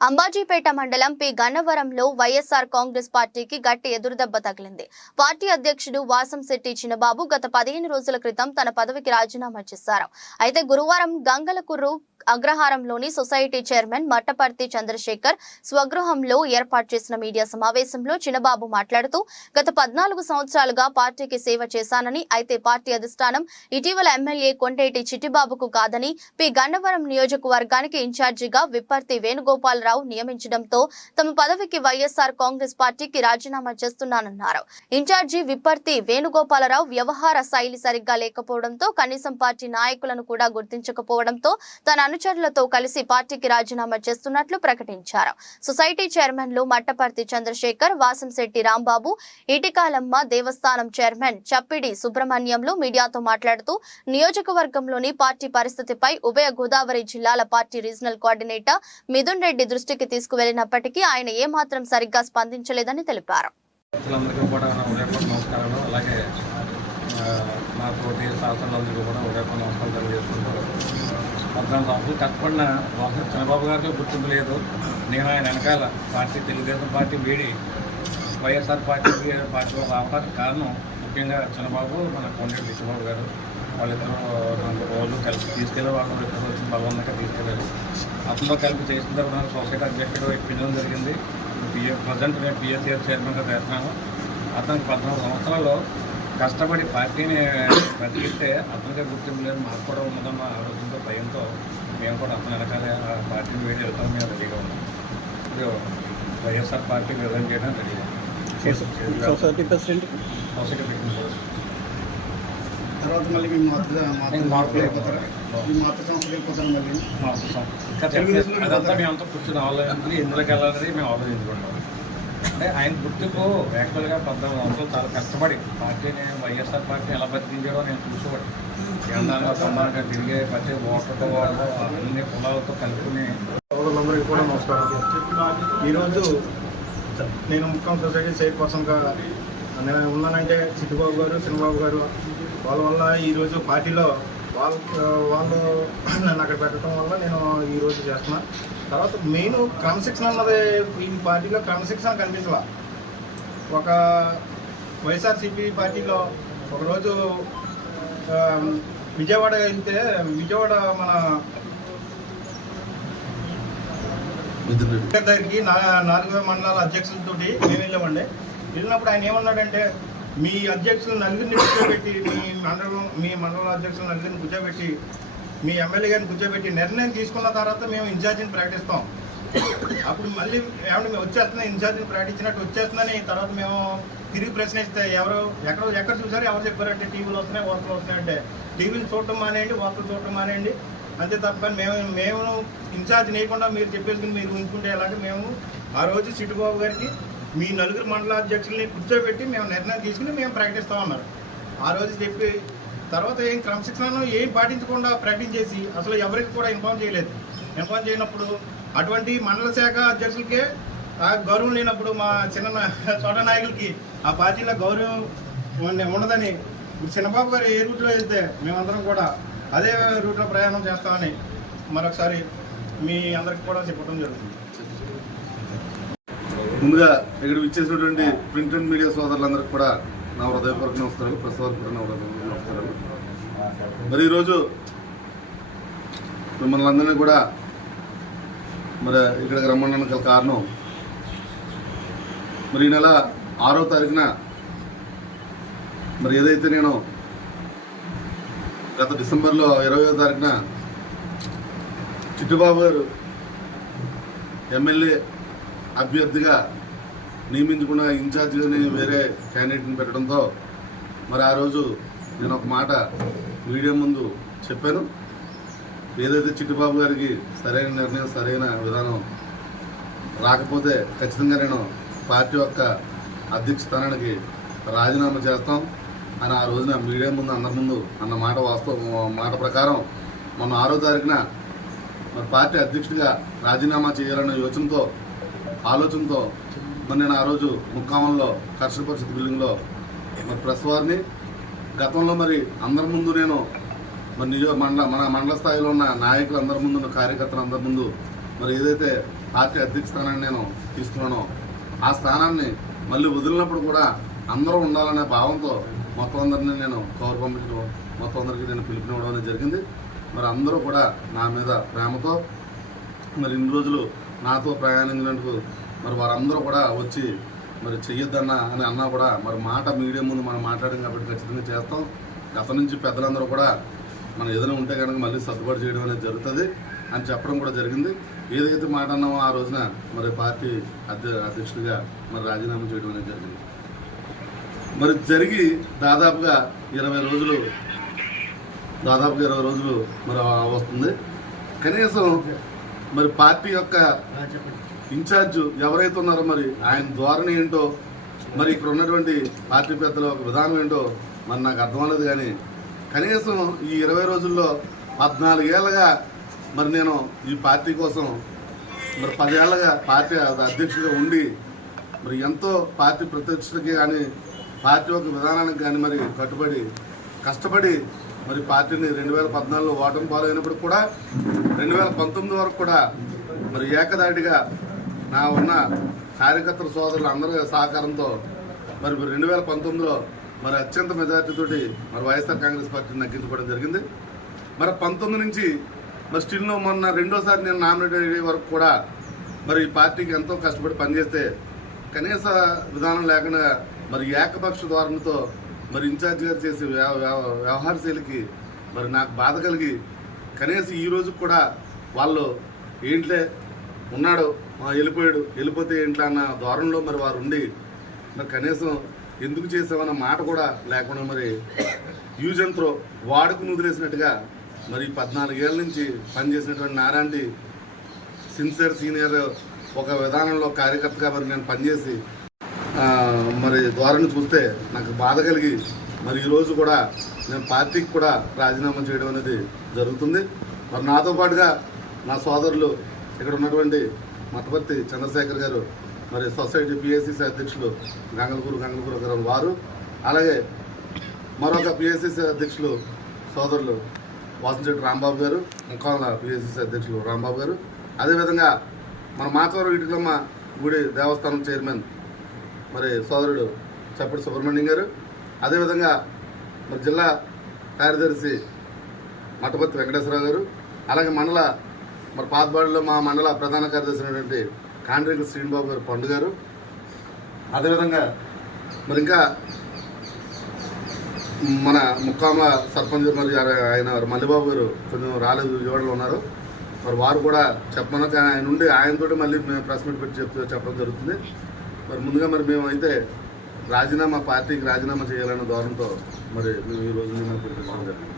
అంబాజీపేట మండలం పి గన్నవరంలో వైఎస్ఆర్ కాంగ్రెస్ పార్టీకి గట్టి ఎదురుదెబ్బ తగిలింది. పార్టీ అధ్యక్షుడు వాసంశెట్టి చిన్నబాబు గత పదిహేను రోజుల క్రితం తన పదవికి రాజీనామా చేశారు. అయితే గురువారం గంగలకుర్రు అగ్రహారంలోని సొసైటీ చైర్మన్ మట్టపర్తి చంద్రశేఖర్ స్వగృహంలో ఏర్పాటు చేసిన మీడియా సమావేశంలో చిన్నబాబు మాట్లాడుతూ గత పద్నాలుగు సంవత్సరాలుగా పార్టీకి సేవ చేశానని అయితే పార్టీ అధిష్టానం ఇటీవల ఎమ్మెల్యే కొండేటి చిట్టిబాబుకు కాదని పి గన్నవరం నియోజకవర్గానికి ఇన్ఛార్జిగా విప్పర్తి వేణుగోపాలరావు నియమించడంతో తమ పదవికి వైఎస్ఆర్ కాంగ్రెస్ పార్టీకి రాజీనామా చేస్తున్నానన్నారు. ఇన్ఛార్జి విప్పర్తి వేణుగోపాలరావు వ్యవహార శైలి సరిగ్గా లేకపోవడంతో కనీసం పార్టీ నాయకులను కూడా గుర్తించకపోవడంతో తన అనుచరులతో కలిసి పార్టీకి రాజీనామా చేస్తున్నట్లు ప్రకటించారు. సొసైటీ చైర్మన్లు మట్టపర్తి చంద్రశేఖర్ వాసంశెట్టి రాంబాబు ఇటికాలమ్మ దేవస్థానం చైర్మన్ చప్పిడి సుబ్రహ్మణ్యంలు మీడియాతో మాట్లాడుతూ నియోజకవర్గంలోని పార్టీ పరిస్థితిపై ఉభయ గోదావరి జిల్లాల party regional coordinator Mithun Reddy దృష్టికి తీసుకువెళ్ళినప్పటికీ ఆయన ఏమాత్రం సరిగ్గా స్పందించలేదని తెలిపారు. కూడా అలాగే కూడా పద్నాలుగు సంవత్సరాలు కష్టపడిన వాసన చంద్రబాబు గారికి గుర్తింపు లేదు. నేను ఆయన వెనకాల పార్టీ తెలుగుదేశం పార్టీ వీడి వైఎస్ఆర్ పార్టీ పార్టీలో రావడానికి కారణం ముఖ్యంగా చంద్రబాబు మన కొండేటి విష్ణుబాబు గారు. వాళ్ళిద్దరూ రెండు రోజులు కలిసి తీసుకెళ్ళి వాళ్ళు ఇద్దరు వచ్చి బలవంతంగా తీసుకెళ్ళారు. అతనితో కలిపి చేసిన తర్వాత సొసైటీ అధ్యక్షుడు ఇప్పించడం జరిగింది. పిఏ ప్రజెంట్ నేను పిఎస్ఆర్ చైర్మన్గా చేస్తున్నాను. అతనికి పద్నాలుగు సంవత్సరాల్లో కష్టపడి పార్టీని బతికిస్తే అతనికే గుర్తింపు లేదు మాకు కూడా ఉన్నదన్న ఆలోచనతో భయంతో మేము కూడా అతని వెనకాలే ఆ పార్టీని వేడి వెళ్తాం మేము రెడీగా ఉన్నాం. వైఎస్ఆర్ పార్టీ విభజన చేయడం రెడీగా. Society president? సొసైటీ పెట్టింది తర్వాత మళ్ళీ మీ మాతృ నేను మాతృ సంస్థకి మళ్ళీ. అదంతా మేమంతా కూర్చొని ఆలోచించి ఎందులోకి వెళ్ళాలని మేము ఆలోచించుకుంటాం. అంటే ఆయన గుర్తుకు యాక్చువల్గా పద్నాలుగు సంవత్సరాలు చాలా కష్టపడి పార్టీని వైఎస్ఆర్ పార్టీని ఎలా బతికించాడో నేను చూసేవాడు కేంద్రాలుగా సొంతంగా తిరిగే ప్రతి ఓటర్తో వాళ్ళు అన్ని కులాలతో కలుపుకుని. సోదరులందరికీ కూడా నమస్కారం. ఈరోజు నేను ముక్కం సొసైటీ చైర్పర్సన్గా నేను ఉన్నానంటే చిట్టుబాబు గారు చిన్నబాబు గారు వాళ్ళ వల్ల ఈరోజు పార్టీలో వాళ్ళ వాళ్ళు నన్ను అక్కడ పెట్టడం వల్ల నేను ఈరోజు చేస్తున్నా. తర్వాత మెయిన్ క్రమశిక్షణ అన్నది ఈ పార్టీలో క్రమశిక్షణ కనిపించాల. ఒక వైఎస్ఆర్సీపీ పార్టీలో ఒకరోజు విజయవాడ వెళ్తే విజయవాడ మన దగ్గరికి నా నాలుగు మండలాల అధ్యక్షులతో మేము వెళ్ళామండి. వెళ్ళినప్పుడు ఆయన ఏమన్నాడంటే మీ అధ్యక్షులు నలుగురిని కూర్చోబెట్టి మీ మండలం మీ మండల అధ్యక్షులు నలుగురిని కూర్చోబెట్టి మీ ఎమ్మెల్యే గారిని కూర్చోబెట్టి నిర్ణయం తీసుకున్న తర్వాత మేము ఇన్ఛార్జిని ప్రకటిస్తాం. అప్పుడు మళ్ళీ ఏమంటే మేము వచ్చేస్తున్నా ఇన్ఛార్జిని ప్రకటించినట్టు వచ్చేస్తుందని తర్వాత మేము తిరిగి ప్రశ్నిస్తే ఎవరు ఎక్కడ ఎక్కడ చూసారు ఎవరు చెప్పారంటే టీవీలు వస్తున్నాయి వార్తలు వస్తున్నాయంటే టీవీలు చూడటం మానేయండి వార్తలు చూడటం మానేయండి అంతే తప్ప మేము మేము ఇన్ఛార్జ్ నేయకుండా మీరు చెప్పేసుకుని మీరు ఉంచుకుంటే ఎలాగ మేము ఆ రోజు చిట్టుబాబు గారికి మీ నలుగురు మండల అధ్యక్షుల్ని కూర్చోబెట్టి మేము నిర్ణయం తీసుకుని మేము ప్రకటిస్తాం అన్నారు ఆ రోజు చెప్పి తర్వాత ఏం క్రమశిక్షణను ఏం పాటించకుండా ప్రకటించేసి అసలు ఎవరికి కూడా ఇన్ఫార్మ్ చేయలేదు. ఇన్ఫార్మ్ చేయనప్పుడు అటువంటి మండల శాఖ అధ్యక్షులకే గౌరవం లేనప్పుడు మా చిన్న చోట నాయకులకి ఆ పార్టీలో గౌరవం ఉండదని చిన్నబాబు గారు ఏ రూట్లో వెళ్తే మేమందరం కూడా అదే రూట్లో ప్రయాణం చేస్తామని మరొకసారి మీ అందరికి కూడా చెప్పడం జరుగుతుంది. ముందుగా ఇక్కడ విచ్చేసినటువంటి ప్రింట్ అండ్ మీడియా సోదరులందరికీ కూడా నా హృదయపూర్వక నమస్కారాలు ప్రెస్ కూడా నా హృదయపూర్వక నమస్కారాలు. మరి ఈరోజు మిమ్మల్ని అందరినీ కూడా మరి ఇక్కడికి రమ్మడానికి గల కారణం మరి ఈ నెల ఆరో తారీఖున మరి ఏదైతే నేను గత డిసెంబర్లో ఇరవయో తారీఖున చిట్టుబాబు గారు ఎమ్మెల్యే అభ్యర్థిగా నియమించకుండా ఇన్ఛార్జిని వేరే క్యాండిడేట్ని పెట్టడంతో మరి ఆ రోజు నేను ఒక మాట మీడియా ముందు చెప్పాను. ఏదైతే చిట్టిబాబు గారికి సరైన నిర్ణయం సరైన విధానం రాకపోతే ఖచ్చితంగా నేను పార్టీ యొక్క అధ్యక్ష స్థానానికి రాజీనామా చేస్తాం అని ఆ రోజున మీడియా ముందు అందరి ముందు అన్న మాట వాస్తవ మాట ప్రకారం మొన్న ఆరో తారీఖున మరి పార్టీ అధ్యక్షుడిగా రాజీనామా చేయాలన్న యోచనతో ఆలోచనతో మరి నేను ఆ రోజు ముక్కామంలో కర్షక పరిషత్ బిల్డింగ్లో మరి ప్రెస్ వారిని గతంలో మరి అందరి ముందు నేను మరి నిజ మండల మన మండల స్థాయిలో ఉన్న నాయకులు అందరి ముందు ఉన్న కార్యకర్తలు అందరి ముందు మరి ఏదైతే పార్టీ అధ్యక్ష స్థానాన్ని నేను తీసుకున్నానో ఆ స్థానాన్ని మళ్ళీ వదిలినప్పుడు కూడా అందరూ ఉండాలనే భావంతో మొత్తం అందరినీ నేను కవర్ పంపించడం మొత్తం అందరికీ నేను పిలుపునివ్వడం అనేది జరిగింది. మరి అందరూ కూడా నా మీద ప్రేమతో మరి ఇన్ని రోజులు నాతో ప్రయాణించినందుకు మరి వారందరూ కూడా వచ్చి మరి చెయ్యొద్దన్న అని అన్నా కూడా మరి మాట మీడియం ముందు మనం మాట్లాడడం కాబట్టి ఖచ్చితంగా చేస్తాం. గత నుంచి పెద్దలందరూ కూడా మనం ఏదైనా ఉంటే కనుక మళ్ళీ సర్దుబాటు చేయడం అనేది జరుగుతుంది అని చెప్పడం కూడా జరిగింది. ఏదైతే మాట అన్నామో ఆ రోజున మరి పార్టీ అధ్య అధ్యక్షుడిగా మరి రాజీనామా చేయడం అనేది జరిగింది. మరి జరిగి దాదాపుగా ఇరవై రోజులు దాదాపుగా ఇరవై రోజులు మరి వస్తుంది. కనీసం మరి పార్టీ యొక్క ఇన్ఛార్జ్ ఎవరైతే ఉన్నారో మరి ఆయన ధోరణి ఏంటో మరి ఇక్కడ ఉన్నటువంటి పార్టీ పెద్దల ఒక విధానం ఏంటో మరి నాకు అర్థం అవ్వలేదు కానీ కనీసం ఈ ఇరవై రోజుల్లో పద్నాలుగేళ్ళగా మరి నేను ఈ పార్టీ కోసం మరి పదేళ్ళగా పార్టీ అధ్యక్షుడిగా ఉండి మరి ఎంతో పార్టీ ప్రతిష్టకి కానీ పార్టీ యొక్క విధానానికి కానీ మరి కట్టుబడి కష్టపడి మరి పార్టీని రెండు వేల పద్నాలుగులో ఓటమి పాలైనప్పుడు కూడా రెండు వేల పంతొమ్మిది వరకు కూడా మరి ఏకదాటిగా నా ఉన్న కార్యకర్తల సోదరులు అందరి సహకారంతో మరి రెండు వేల పంతొమ్మిదిలో మరి అత్యంత మెజార్టీతోటి మరి వైఎస్ఆర్ కాంగ్రెస్ పార్టీని నగ్గించుకోవడం జరిగింది. మరి పంతొమ్మిది నుంచి మరి స్టిల్ మొన్న రెండోసారి నేను నామినేట్ అయ్యే వరకు కూడా మరి ఈ పార్టీకి ఎంతో కష్టపడి పనిచేస్తే కనీస విధానం లేకుండా మరి ఏకపక్ష ధోరణితో మరి ఇన్ఛార్జ్ గారు చేసే వ్యవ- వ్యవహార శైలికి మరి నాకు బాధ కలిగి కనీసం ఈ రోజు కూడా వాళ్ళు ఏంట్లే ఉన్నాడు వెళ్ళిపోయాడు వెళ్ళిపోతే ఏంట్లా అన్న ధోరణిలో మరి వారు ఉండి మరి కనీసం ఎందుకు చేసామన్న మాట కూడా లేకుండా మరి యూజ్ అండ్ త్రో మరి పద్నాలుగేళ్ళ నుంచి పనిచేసినటువంటి నారాంటి సిన్సియర్ సీనియర్ ఒక విధానంలో కార్యకర్తగా మరి నేను పనిచేసి మరి ధోరణి చూస్తే నాకు బాధ కలిగి మరి ఈరోజు కూడా నేను పార్టీకి కూడా రాజీనామా చేయడం అనేది జరుగుతుంది. మరి నాతో పాటుగా నా సోదరులు ఇక్కడ ఉన్నటువంటి మఠపర్తి చంద్రశేఖర్ గారు మరి సొసైటీ పిఎస్సిసి అధ్యక్షులు గంగలకూరు గంగలకూరు గారు వారు అలాగే మరొక పిఎస్సిసి అధ్యక్షులు సోదరులు వాసంశెట్టి రాంబాబు గారు ముఖాల పిఎస్సిసి అధ్యక్షులు రాంబాబు గారు. అదేవిధంగా మన మాచవరం ఇటుకమ్మ గుడి దేవస్థానం చైర్మన్ మరి సోదరుడు చప్పటి సుబ్రహ్మణ్యం గారు. అదేవిధంగా మరి జిల్లా కార్యదర్శి మఠపతి వెంకటేశ్వరరావు గారు. అలాగే మండల మరి పాతబాడులో మా మండల ప్రధాన కార్యదర్శి అయినటువంటి కాండ్రేకుల శ్రీనిబాబు గారు పండు గారు. అదేవిధంగా మరి ఇంకా మన ముక్కామ సర్పంచ్ మరి ఆయన మల్లిబాబు గారు కొంచెం రాలేదు విజయవాడలో ఉన్నారు. మరి వారు కూడా చెప్పమన్నా కానీ ఆయన ఉండి ఆయనతోటి మళ్ళీ మేము ప్రెస్ మీట్ పెట్టి చెప్తూ చెప్పడం జరుగుతుంది. మరి ముందుగా మరి మేము అయితే రాజీనామా పార్టీకి రాజీనామా చేయాలన్న ధోరణితో మరి మేము ఈ మిమ్మల్ని మేము పిలిపించడం జరిగింది.